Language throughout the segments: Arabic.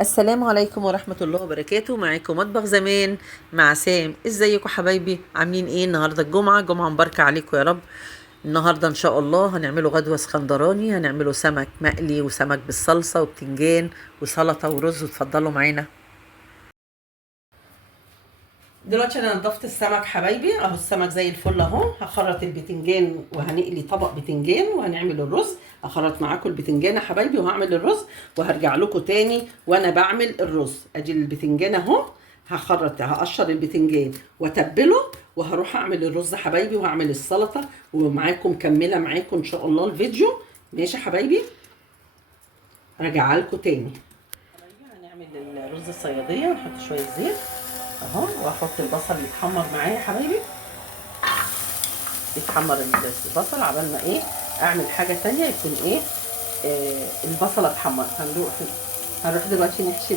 السلام عليكم ورحمة الله وبركاته. معاكم مطبخ زمان مع سام. ازيكم حبايبي؟ عاملين ايه؟ النهاردة الجمعة، جمعة مباركة عليكم يا رب. النهاردة ان شاء الله هنعمله غدوة اسكندراني، هنعمله سمك مقلي وسمك بالصلصة وبتنجان وسلطة ورز، وتفضلوا معانا. دلوقتي انا نضفت السمك حبايبي اهو، السمك زي الفل اهو. هخرط البتنجان وهنقلي طبق بتنجان وهنعمل الرز. هخرط معاكم البتنجان يا حبايبي وهعمل الرز، وهرجع لكم تاني وانا بعمل الرز. ادي البتنجان اهو، هقشر البتنجان واتبله، وهروح اعمل الرز حبايبي وهعمل السلطه، ومعاكم مكمله معاكم ان شاء الله الفيديو. ماشي حبايبي، راجعه لكم تاني. هنعمل الرز الصياديه ونحط شويه زيت اهو، واحط البصل يتحمر معايا يا حبايبي. يتحمر البصل عبال ما ايه اعمل حاجه تانية يكون ايه، البصله اتحمر. هنروح دلوقتي نحشي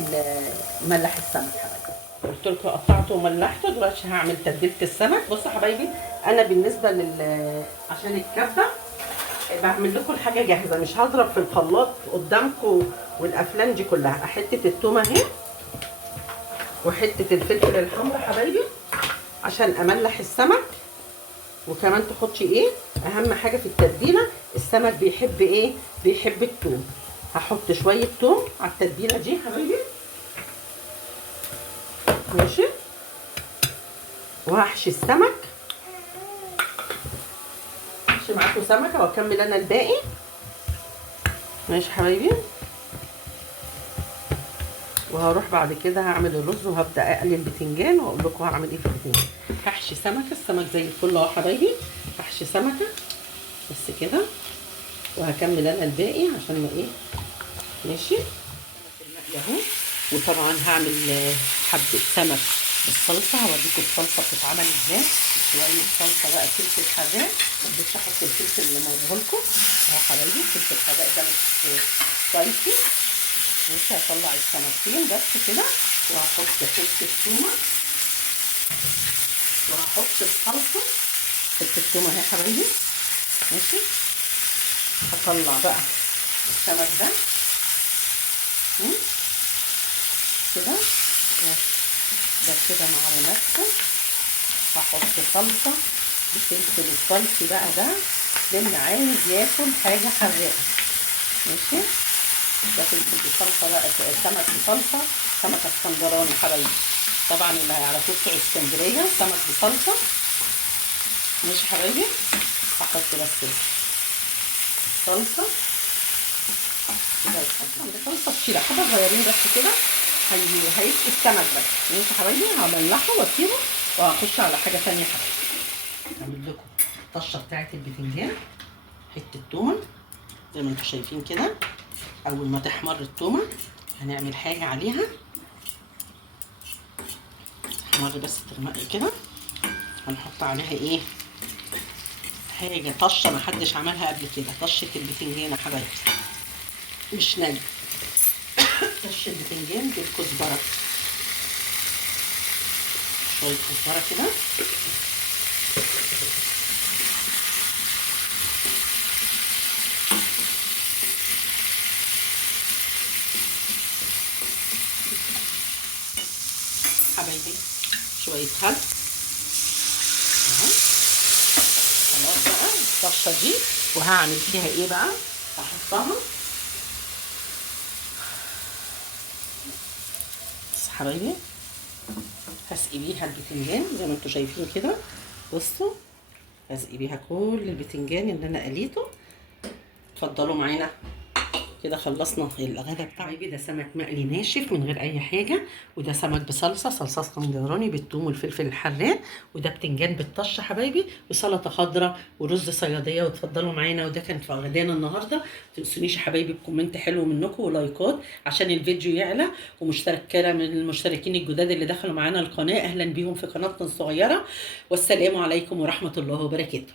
ملح السمك حبايبي. قلت لكم قطعته وملحته، دلوقتي هعمل تتبيله السمك. بصوا حبايبي، انا بالنسبه عشان الكبه بعمل لكم الحاجه جاهزه، مش هضرب في الخلاط قدامكم والافلام دي كلها. حته التومه اهي وحته الفلفل الحمراء حبايبي عشان املح السمك. وكمان تحطي ايه، اهم حاجه في التتبيله، السمك بيحب ايه؟ بيحب الثوم. هحط شويه ثوم على التتبيله دي حبايبي. ماشي، وهحشي السمك. هحشي معاكم سمكه واكمل انا الباقي. ماشي حبايبي، وهروح بعد كده هعمل الرز وهبدا اقلي البتنجان واقول لكم هعمل ايه في البتنجان. هحشي سمكه، السمك زي الفل اهو حبايبي. هحشي سمكه بس كده، وهكمل انا الباقي عشان ما ايه. ماشي، المقلي اهو. وطبعا هعمل حبه سمك بالصلصه، هوريكم الصلصه بتتعمل ازاي. شويه صلصه بقى، فلفل حراق. بديت احط الفلفل اللي موريه لكم اهو حبايبي. الفلفل الحراق ده مش سبايسي. ماشي، هطلع السمكتين بس كده، وهحط حته تومه، وهحط الصلصه. حته تومه اهي حبايبي. ماشي، هطلع بقى السمك ده كده، ده كده مع نفسه. هحط صلصه بفلفل الصلصي بقى ده للي عايز ياكل حاجه حراقه. ماشي، ده فلفل بصلصه بقى، سمك بصلصه، سمك اسكندراني حبايبي. طبعا اللي هيعرفوه بتوع اسكندريه سمك بصلصه. ماشي حبايبي، هحط بس الصلصه كده، الصلصه كتير حبه صغيرين بس كده، هيسقي السمك بس. ماشي حبايبي، هملحه واسيبه وهخش على حاجه ثانيه حبايبي. هعمل لكم الطشه بتاعت البتنجان. حته تومه زي ما انتم شايفين كده، اول ما تحمر التومه هنعمل حاجه عليها. تحمر بس تغمق كده، هنحط عليها ايه، حاجه طشه ما حدش عملها قبل كده. طشه البتنجان يا حبايبي، مش نجم. طشه البتنجان بالكزبره، شويه كزبره كده. حبايبي شويه خل اهو. خلاص بقى الطشه دي، وهعمل فيها ايه بقى، هحطها بس حبايبي. هسقي بيها البتنجان زي ما انتم شايفين كده. بصوا، هسقي بيها كل البتنجان اللي انا قليته. اتفضلوا معانا كده، خلصنا الغدا بتاعي. ده سمك مقلي ناشف من غير اي حاجه، وده سمك بصلصه، صلصه اسكندراني بالثوم والفلفل الحراق، وده بتنجان بالطشه حبايبي، وسلطه خضراء ورز صياديه. وتفضلوا معانا، وده كان في غدانا النهارده. ما تنسونيش يا حبايبي بكومنت حلو منكم ولايكات عشان الفيديو يعلى، ومشتركه من المشتركين الجداد اللي دخلوا معانا القناه، اهلا بيهم في قناتنا الصغيره. والسلام عليكم ورحمه الله وبركاته.